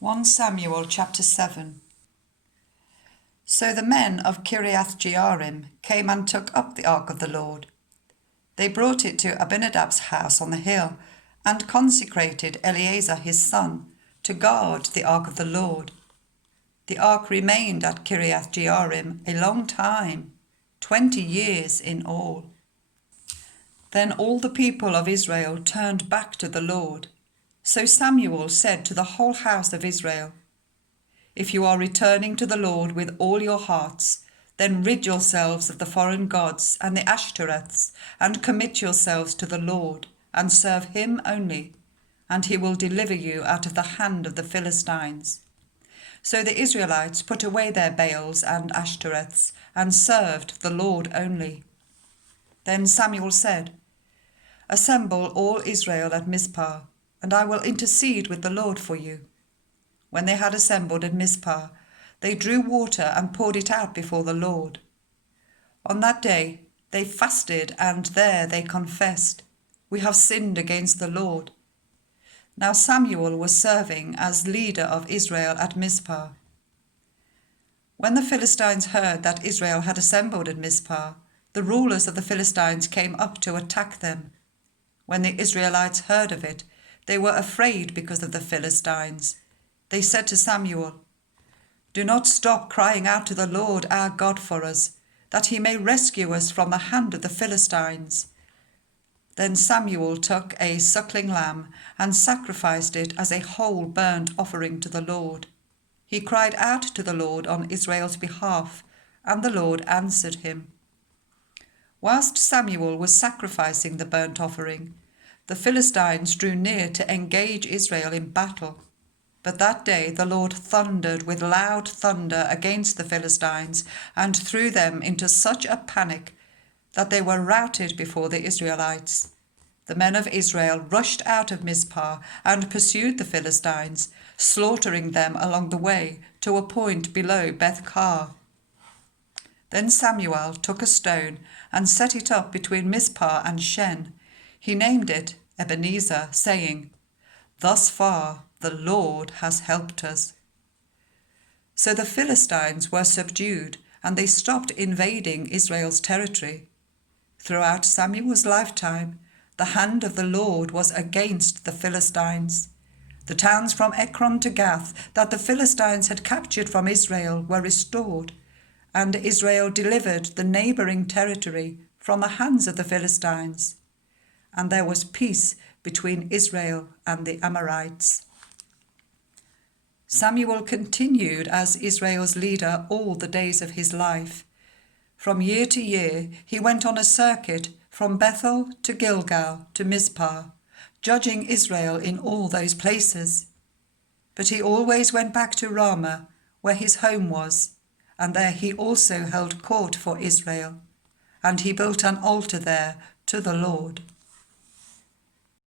1 Samuel chapter 7. So the men of Kiriath Jearim came and took up the ark of the Lord. They brought it to Abinadab's house on the hill, and consecrated Eleazar his son to guard the ark of the Lord. The ark remained at Kiriath Jearim a long time, 20 years in all. Then all the people of Israel turned back to the Lord. So Samuel said to the whole house of Israel, "If you are returning to the Lord with all your hearts, then rid yourselves of the foreign gods and the Ashtoreths, and commit yourselves to the Lord, and serve him only, and he will deliver you out of the hand of the Philistines." So the Israelites put away their Baals and Ashtoreths, and served the Lord only. Then Samuel said, "Assemble all Israel at Mizpah, and I will intercede with the Lord for you." When they had assembled at Mizpah, they drew water and poured it out before the Lord. On that day they fasted, and there they confessed, "We have sinned against the Lord." Now Samuel was serving as leader of Israel at Mizpah. When the Philistines heard that Israel had assembled at Mizpah, the rulers of the Philistines came up to attack them. When the Israelites heard of it, they were afraid because of the Philistines. They said to Samuel, "Do not stop crying out to the Lord our God for us, that he may rescue us from the hand of the Philistines." Then Samuel took a suckling lamb and sacrificed it as a whole burnt offering to the Lord. He cried out to the Lord on Israel's behalf, and the Lord answered him. Whilst Samuel was sacrificing the burnt offering, the Philistines drew near to engage Israel in battle. But that day the Lord thundered with loud thunder against the Philistines, and threw them into such a panic that they were routed before the Israelites. The men of Israel rushed out of Mizpah and pursued the Philistines, slaughtering them along the way to a point below Beth-kar. Then Samuel took a stone and set it up between Mizpah and Shen. He named it Ebenezer, saying, "Thus far the Lord has helped us." So the Philistines were subdued, and they stopped invading Israel's territory. Throughout Samuel's lifetime, the hand of the Lord was against the Philistines. The towns from Ekron to Gath that the Philistines had captured from Israel were restored, and Israel delivered the neighbouring territory from the hands of the Philistines. And there was peace between Israel and the Amorites. Samuel continued as Israel's leader all the days of his life. From year to year he went on a circuit from Bethel to Gilgal to Mizpah, judging Israel in all those places. But he always went back to Ramah, where his home was, and there he also held court for Israel, and he built an altar there to the Lord.